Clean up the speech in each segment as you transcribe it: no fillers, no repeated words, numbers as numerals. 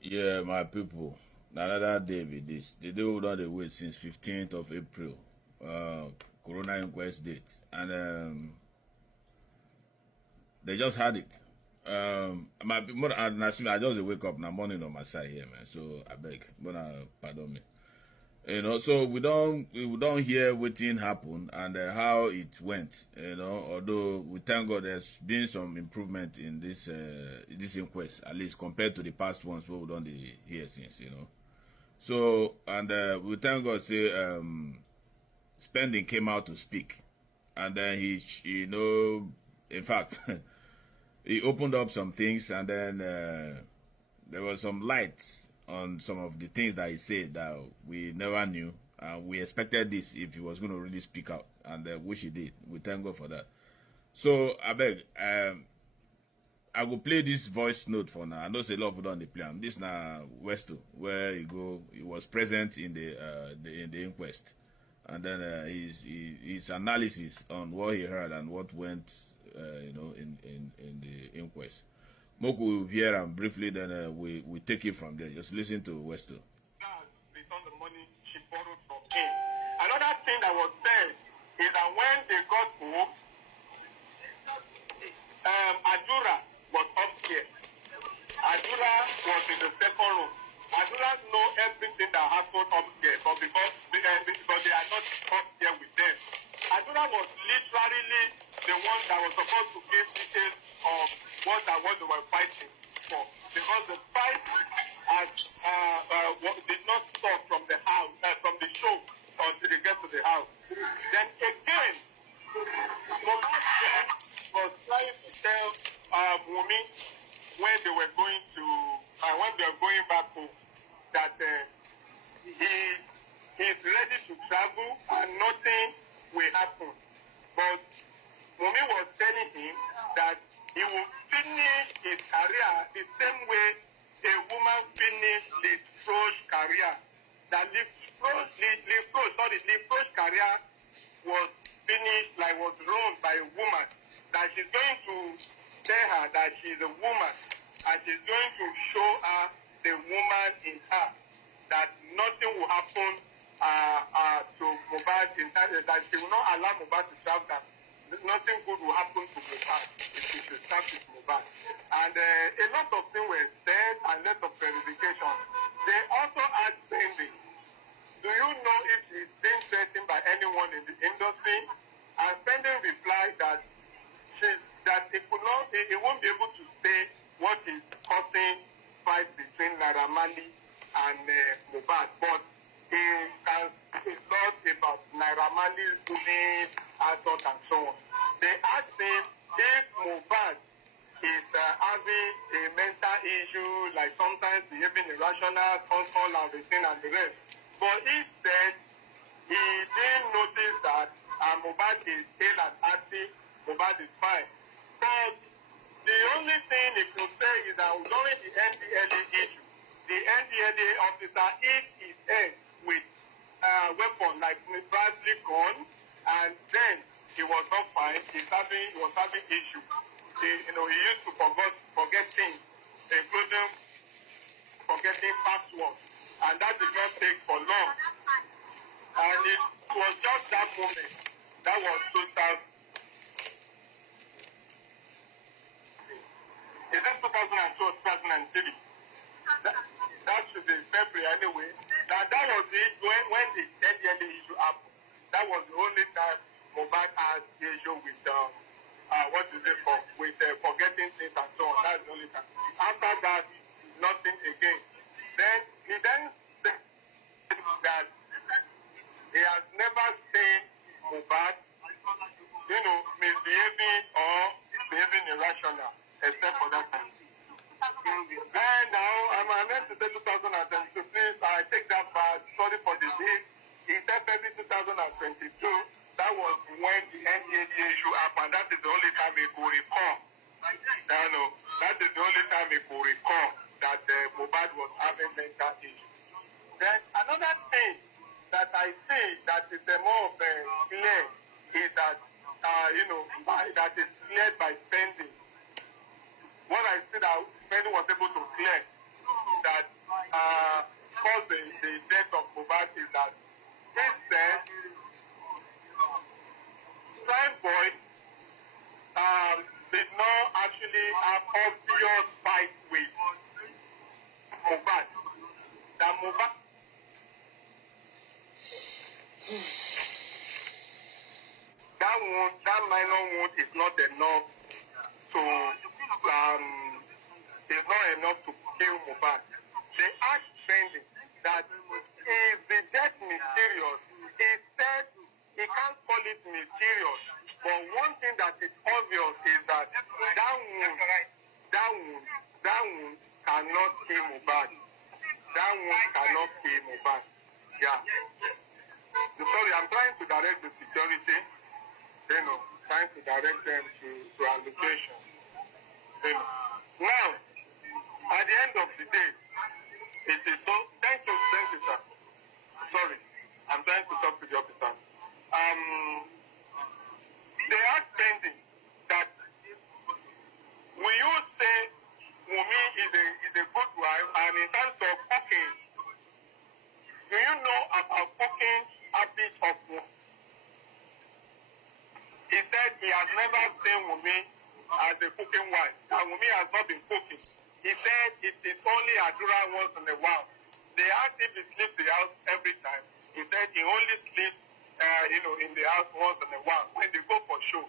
Yeah, my people. Na another day be this. The day we don dey wait since 15th of April. Corona inquest date. And they just had it. My people, and I see, I just dey wake up now morning on my side here, man. So I beg, pardon me. So we don't hear wetin happen and how it went. Although we thank God there's been some improvement in this inquest, at least compared to the past ones where we don't hear since. So and we thank God say Spending came out to speak, and then in fact, he opened up some things, and then there was some lights on some of the things that he said that we never knew. We expected this if he was going to really speak out, and which he did. We thank God for that. So I beg, I will play this voice note for now. I know say a lot of people don't play am. This na Westo, where he was present in the inquest, and then his analysis on what he heard and what went, in the inquest. Moku will hear and briefly, then we take it from there. Just listen to Westo. Return the money she borrowed from him. Another thing that was said is that when they got home, Adura was upstairs. Adura was in the second room. Adura know everything that happened upstairs, but because they are not upstairs with them. Adura was literally the one that was supposed to give details of what they were fighting for, because the fight did not stop from the house, from the show until they get to the house. Then again, Mohbad was trying to tell Wunmi when they were going back home that he is ready to travel and nothing will happen. But Wunmi was telling him that he will finish his career the same way a woman finished Liz Fro's career. That Liz Fro's career was finished, was ruined by a woman. That she's going to tell her that she's a woman, and she's going to show her the woman in her. That nothing will happen to Mohbad inside her, that she will not allow Mohbad to travel. That nothing good will happen to Mohbad if she should start with Mohbad. And a lot of things were said and a lot of verification. They also asked Cindy, do you know if he's being threatened by anyone in the industry? And Cindy replied that he won't be able to say what is causing fight between Naira Marley and Mohbad, but he can talk about Naira Marley's bullying, assault, and so on. They asked him if Mohbad is having a mental issue, like sometimes behaving irrational, constant, everything, and the rest. But he said he didn't notice that Mohbad is still and active, Mohbad is fine. But the only thing he could say is that during the NDLA issue, the NDLA officer hit his head with a weapon like probably gun, and then he was not fine. He was having issues. He used to forget things, including forgetting passwords, and that did not take for long. And it was just that moment. That was 2000. Is it 2002 or 2003? That should be February anyway. That was it when the NDLA issue happened. That was the only time Mohbad had the issue with forgetting things and so on. That's the only time. After that, nothing again. Then he said that he has never seen Mohbad, misbehaving or behaving irrational, except for that time. And now I'm meant to say 2022. Please, I take that back. Sorry for the date. He said February 2022. That was when the NDA issue happened. That is the only time he could recall. That is the only time he could recall that Mohbad was having mental issues. Then another thing that I see that is more clear is that that is cleared by Spending. What I see that Spending was able to clear that the death of Mohbad is that he said Prime Boy did not actually have obvious fight with Mohbad. That Mohbad that minor wound is not enough to is not enough to kill Mohbad. They asked Bendy that is the death mysterious. He said he can't call it mysterious, but one thing that is obvious is that that wound cannot kill Mohbad. That wound cannot kill Mohbad. Yeah. Sorry, I'm trying to direct the security. Trying to direct them to our location. Now, at the end of the day, it is so. Thank you, sir. Sorry, I'm trying to talk to the officer. They are pending that will you say Wumi is a good wife, and in terms of cooking, do you know about cooking habits of Wumi? He said he has never seen Wumi as a cooking wife, and Wumi has not been cooking. He said it is only Adura once in a while. They asked if he sleeps in the house every time. He said he only sleeps, in the house once in a while when they go for show.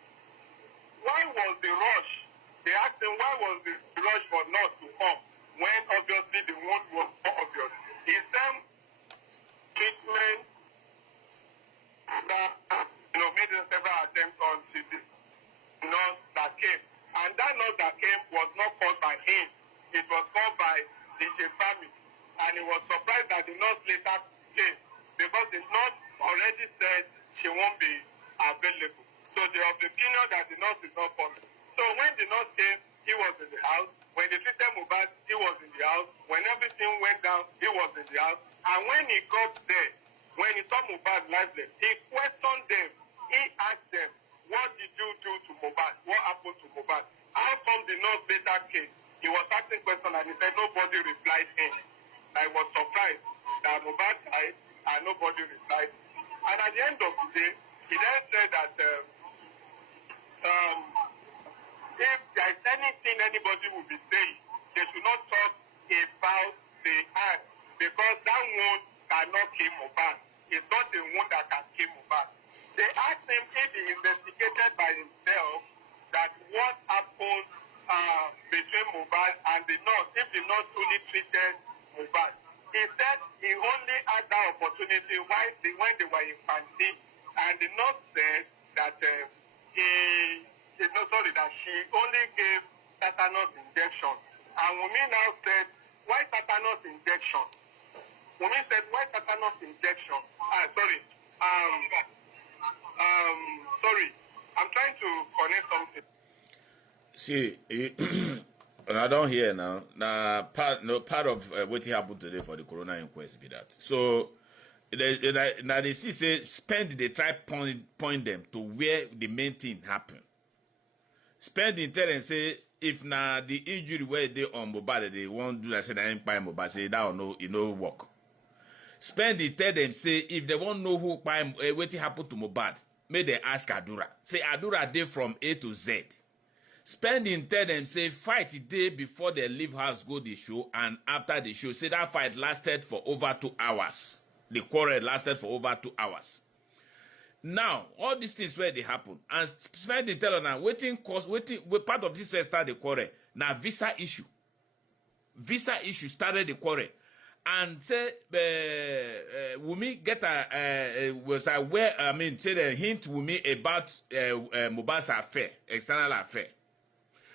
Why was the rush? They asked him why was the rush for not to come when obviously the wound was so obvious. He said treatment that made several attempts on the nurse that came. And that nurse that came was not called by him. It was called by the family. And he was surprised that the nurse later came because the nurse already said she won't be available. So they are of the opinion that the nurse is not coming. So when the nurse came, he was in the house. When they treated Mohbad, he was in the house. When everything went down, he was in the house. And when he got there, when he saw Mohbad lifeless, he questioned them. He asked them, what did you do to Mohbad? What happened to Mohbad? How come the nurse later came? He was asking questions and he said nobody replied him. I was surprised that Mohbad died and nobody replied. And at the end of the day, he then said that if there is anything anybody will be saying, they should not talk about the act because that wound cannot kill Mohbad. It's not a wound that can kill Mohbad. They asked him if he investigated by himself that what happened between Mohbad and the nurse, if the nurse truly treated Mohbad. He said he only had that opportunity when they were in Fancy, and the nurse said that that she only gave tetanus injection. And Wumi now said, why tetanus injection? Wumi said, why tetanus injection? Sorry, I'm trying to connect something. See, I don't hear now. Now, part of what happened today for the Corona Inquest be that. So, now they see say spend they try point them to where the main thing happened. Spend in tell and say if now the injury where they on Mohbad they won't do that say they ain't buy Mohbad say that or no it no work. Spend in tell them say if they won't know who buy what happened to Mohbad, may they ask Adura. Say Adura dey from A to Z. Spending tell them say fight the day before they leave house go the show and after the show say that fight lasted for over 2 hours. The quarrel lasted for over 2 hours. Now all these things where they happen and spending tell them now waiting part of this start the quarrel now visa issue started the quarrel and say Wumi get was aware say the hint Wumi about Mohbad's affair external affair.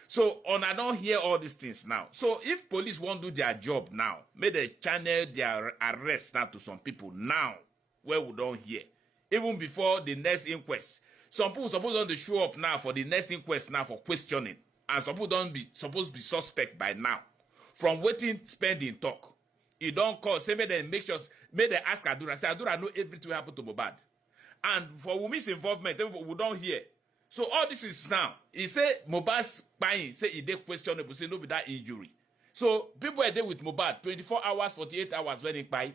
So, I don't hear all these things now. So, if police won't do their job now, may they channel their arrest now to some people now, where we don't hear. Even before the next inquest. Some people supposed don't show up now for the next inquest now for questioning. And some people don't be supposed to be suspect by now. From waiting, spending, talk. It don't call. Say, may they make sure, may they ask Adura. Say, Adura know everything will happen to Mohbad. And for Wumi's involvement, we don't hear. So all this is now. He say Mohbad's spine, say he did questionable, say no be that injury. So people are there with Mohbad 24 hours, 48 hours when he buy.